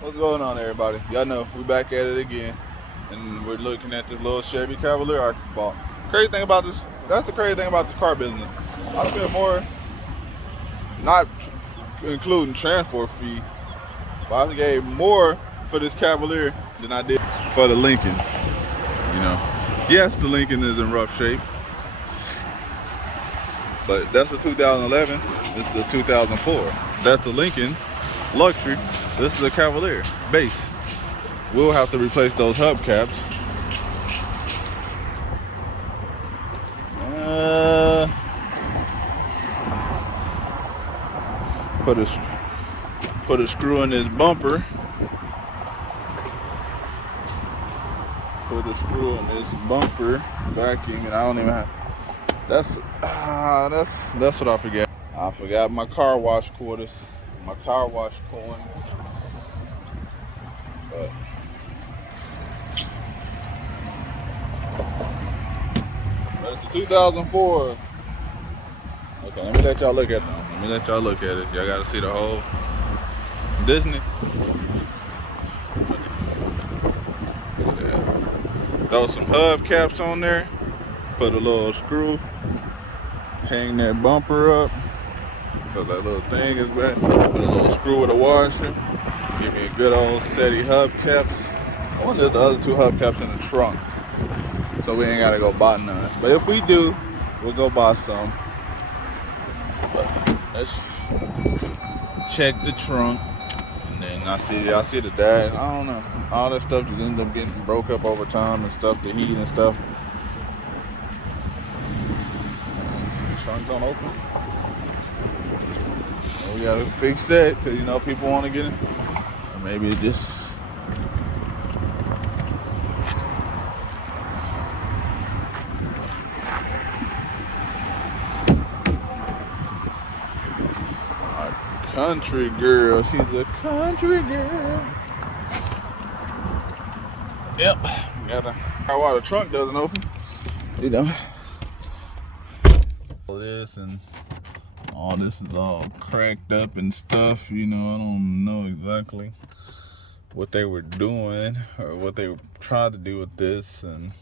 What's going on, everybody? Y'all know we back at it again, and we're looking at this little Chevy Cavalier I bought. Crazy thing about this, that's the crazy thing about this car business. I feel more, not including transport fee, but I gave more for this Cavalier than I did for the Lincoln. You know, yes, the Lincoln is in rough shape, but that's a 2011. This is a 2004. That's a Lincoln luxury. This is a Cavalier base. We'll have to replace those hubcaps. Put a screw in this bumper. Put a screw in this bumper. Vacuum, and I don't even have. That's what I forgot. I forgot my car wash quarters, my car wash coin. But it's a 2004. Okay, let me let y'all look at it now. Let me let y'all look at it. Y'all gotta see the whole Disney. Look at that. Throw some hubcaps on there. Put a little screw. Hang that bumper up. Cause that little thing is back. Put a little screw with a washer. Give me a good old set of hubcaps. I wonder if the other two hubcaps in the trunk. So we ain't gotta go buy none. But if we do, we'll go buy some. But let's check the trunk. And then I see the dash. I don't know. All that stuff just ends up getting broke up over time and stuff, the heat and stuff. And the trunk don't open. And we gotta fix that, because you know people want to get in. Or maybe it just country girl. She's a country girl. Yep. Gotta. Why the trunk doesn't open? You know. All this and all this is all cracked up and stuff. You know, I don't know exactly what they were doing or what they tried to do with this, and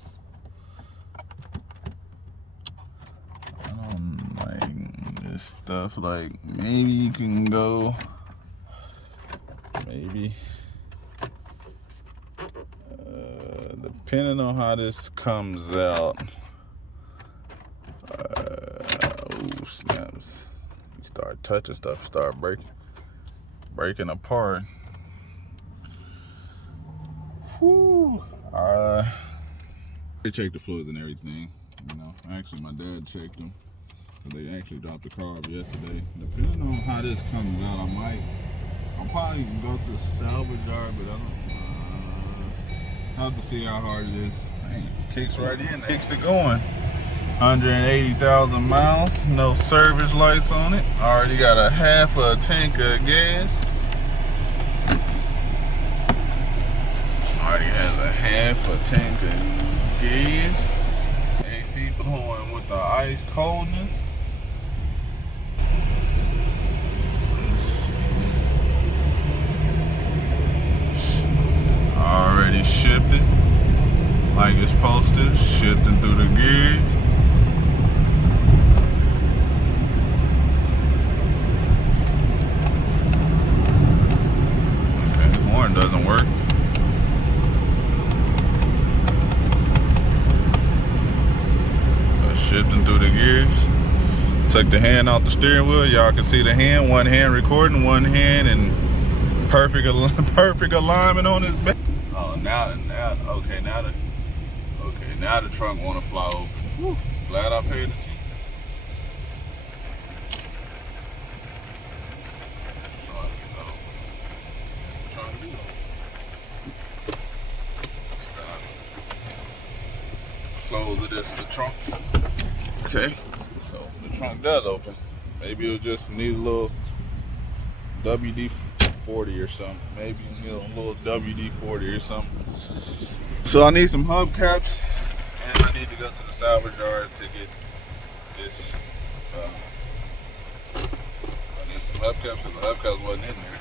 I don't like this stuff. Like, maybe you can go, maybe depending on how this comes out. Oh snaps. You start touching stuff, start breaking apart. Whew. They checked the fluids and everything. You know, actually my dad checked them. They actually dropped the car off yesterday. Depending on how this comes out, I'll probably go to the salvage yard, but I don't have to see how hard it is. Dang, it kicks right in. Kicks it going. 180,000 miles, no service lights on it. Already got a half a tank of gas. Already has a half a tank of gas. AC blowing with the ice coldness. Let's see. Already shipped it like it's posted, shifting through the gears. Okay, the horn doesn't work. Shifting through the gears. Took the hand off the steering wheel. Y'all can see the hand. One hand recording, one hand in perfect alignment on his back. Oh, now the trunk want to fly open. Whew. Glad I paid attention. Close it. This is the trunk. Okay, so the trunk does open. Maybe it'll just need a little WD-40 or something. Maybe you need a little WD-40 or something. So I need some hubcaps, and I need to go to the salvage yard to get this. I need some some hubcaps because the hubcaps wasn't in there.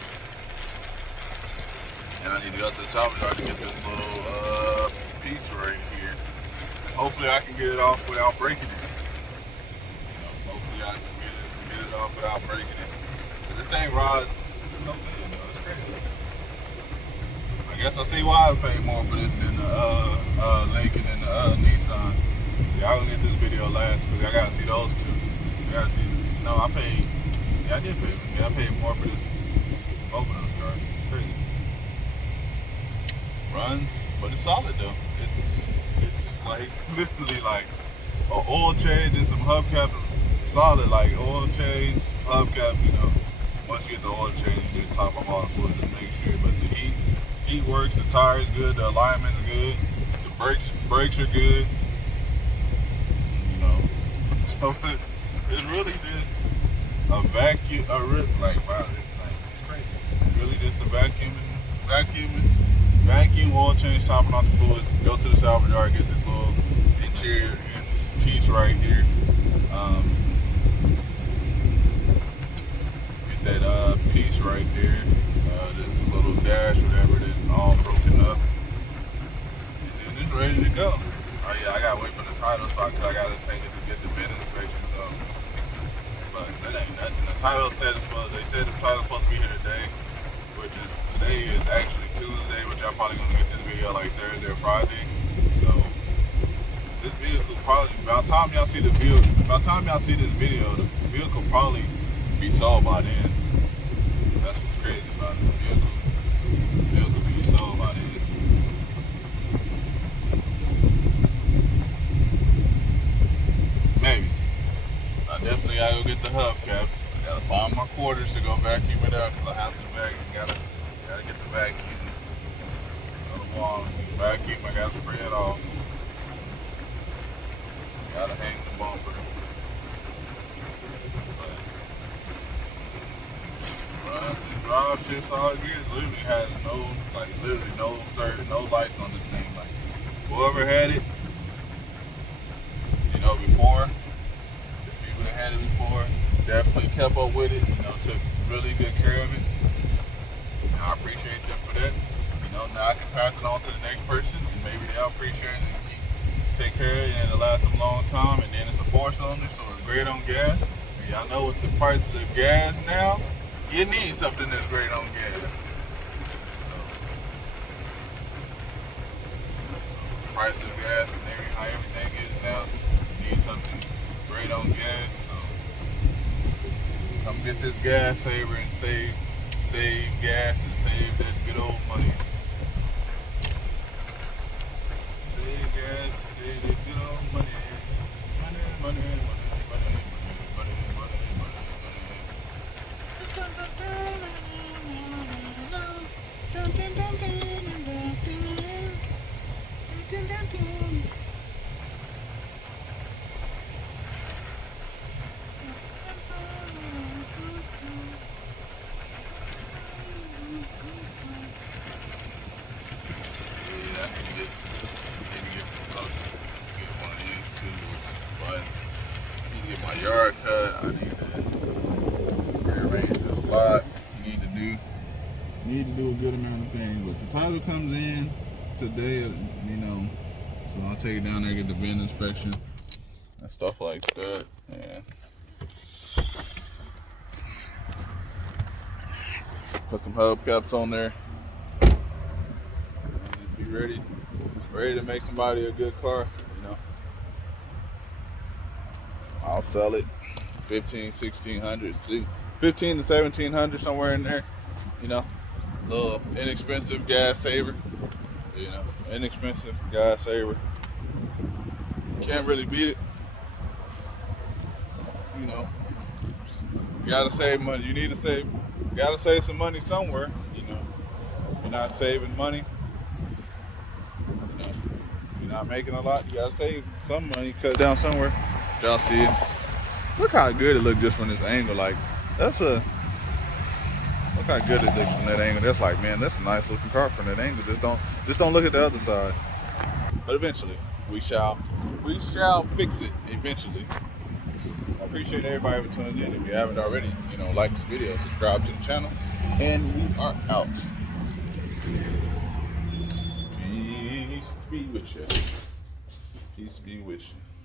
And I need to go to the salvage yard to get this little piece right here. Hopefully I can get it off without breaking it. Hopefully I can get it off without breaking it. But this thing rides something, it's crazy. I guess I see why I paid more for this than the Lincoln and the Nissan. Yeah, I will get this video last because I gotta see those two. I gotta see. No, I paid. Yeah, I did pay. Yeah, I paid more for this. Both of those cars. Crazy. Runs, but it's solid though. It's like literally like an oil change and some hubcap. Solid, like oil change, hubcap. Once you get the oil change, you just top them off for it to make sure. But the heat works. The tires good. The alignment's good. The brakes are good. So it's really just a vacuum. Wow, it's crazy. It's really just a vacuum oil change, topping off the fluids. Go to the salvage yard, get this little interior piece right here. Get that piece right there. This little dash, whatever, that's all broken up, and then it's ready to go. Oh yeah, I gotta wait for the title, so I gotta take it to get the VIN inspection. So, but that ain't nothing. The title said they said the title's supposed to be here today, which is today is actually Tuesday, which I'm probably gonna get this video like Thursday or Friday. So this vehicle probably by the time y'all see this video, the vehicle probably be sold by then. That's what's crazy about it. The vehicle be sold by then. Maybe. I definitely gotta go get the hubcaps. I gotta find my quarters to go vacuum it out because I have to vacuum. Gotta get the vacuum. Go to the wall. Vacuum, I gotta spray it off. Gotta hang the bumper. But drive shifts all years literally has no lights on this thing. Like whoever had it, before, the people that had it before definitely kept up with it, took really good care of it. And I appreciate them for that. Now I can pass it on to the next person and maybe they'll appreciate it and take care of it and it'll last them a long time. And then it's a 4-cylinder, so it's great on gas. And y'all know with the prices of gas now, you need something that's great on gas. The price of gas and how everything is now, need something great on gas. So come get this gas saver and save gas and save that good old money. Save gas and save that good old money. Money. Yard cut. I need to rearrange this lot. Need to do a good amount of things. But the title comes in today, so I'll take it down there, get the VIN inspection and stuff like that. And put some hubcaps on there. And just be ready to make somebody a good car, I'll sell it $1,500, $1,600, $1,500 to $1,700, somewhere in there. Little inexpensive gas saver. Inexpensive gas saver. Can't really beat it. You gotta save money. You gotta save some money somewhere. You're not saving money. You're not making a lot. You gotta save some money. Cut down somewhere. Y'all see it? Look how good it looks just from this angle. Like look how good it looks from that angle. That's like, man, that's a nice looking car from that angle. Just don't look at the other side. But eventually, we shall fix it. Eventually. I appreciate everybody for tuning in. If you haven't already, like the video, subscribe to the channel, and we are out. Peace be with you. Peace be with you.